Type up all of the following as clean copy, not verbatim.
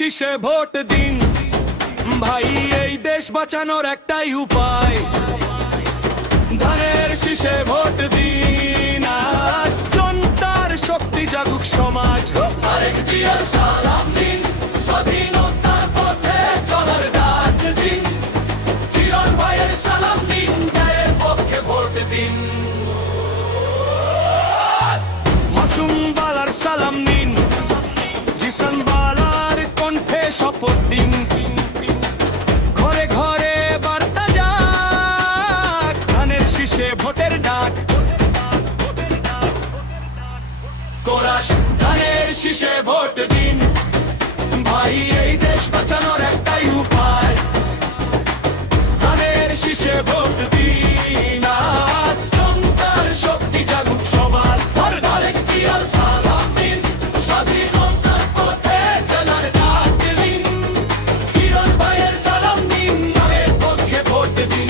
শীষে ভোট দিন ভাই, এই দেশ বাঁচানোর একটাই উপায়। ধানের শীষে ভোট দিন, আজ জনতার শক্তি জাগুক সমাজ। তারেক জিয়ার সালাম দিন, স্বাধীনতার পথে চলার ডাক দিন। কিরণ ভাইয়ের সালাম দিন, জয়ের পক্ষে ভোট দিন। মাসুম বালার সালাম নিন, জিসান বালার কণ্ঠে শপথ দিন। ঘরে ঘরে বার্তা যাক, ধানের শীষে ভোটের ডাক। কোরাস ধানের শীষে ভোট দিন ভাই, এই দেশ বাঁচানোর একটাই উপায়। ধানের শীষে ভোট দিন, আজ জনতার শক্তি জাগুক সবার। তারেক জিয়ার সালাম দিন, স্বাধীনতার পথে চলার ডাক দিন। কিরণ ভাইয়ের সালাম দিন, জয়ের পক্ষে ভোট দিন।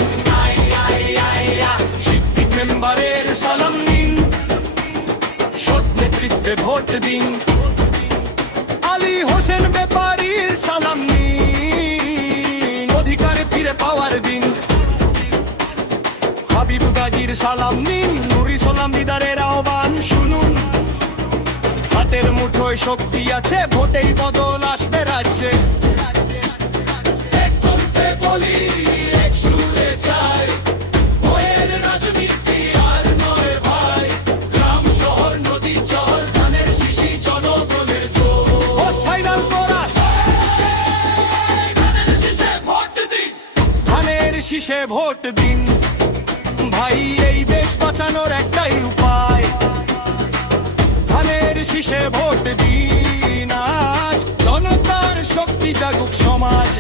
শিক্ষিত মেম্বারের সালাম নিন, সৎ নেতৃত্বে ভোট দিন। আলী হোসেন ব্যাপারীর সালাম নিন, অধিকার ফিরে পাওয়ার দিন। হাবিব গাজীর সালাম নিন, নুরি সালাম দিদারের আহ্বান শুনুন। হাতের মুঠোয় শক্তি আছে, ভোটেই বদল আসবে রাজ্যে। এক কণ্ঠে বলি, এক সুরে চাই, ভয়ের রাজনীতি আর নয় ভাই। গ্রাম শহর নদী চর, ধানের শীষই জনগণের জোর। ফাইনাল কোরাস, ধানের শীষে ভোট দিন ধানের শীষে ভোট দিন ভাই, এই দেশ বাঁচানোর একটাই উপায়। ধানের শীষে ভোট দিন, আজ জনতার শক্তি জাগুক সমাজ।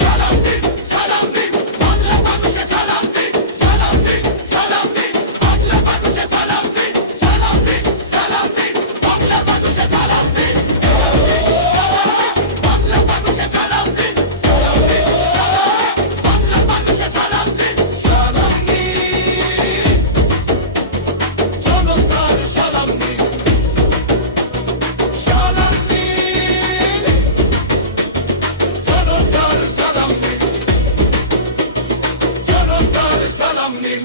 সালাম দিন, সালাম দিন, বাংলা মানুষে সালাম দিন। সালাম দিন, সালাম দিন, বাংলা মানুষে সালাম দিন। সালাম দিন, সালাম দিন, বাংলা মানুষে সালাম দিন। বাংলা মানুষে সালাম দিন, বাংলা মানুষে সালাম দিন। সালাম দিন, জনতার সালাম দিন। সালাম দিন, জনতার সালাম দিন। জনতার সালাম দিন।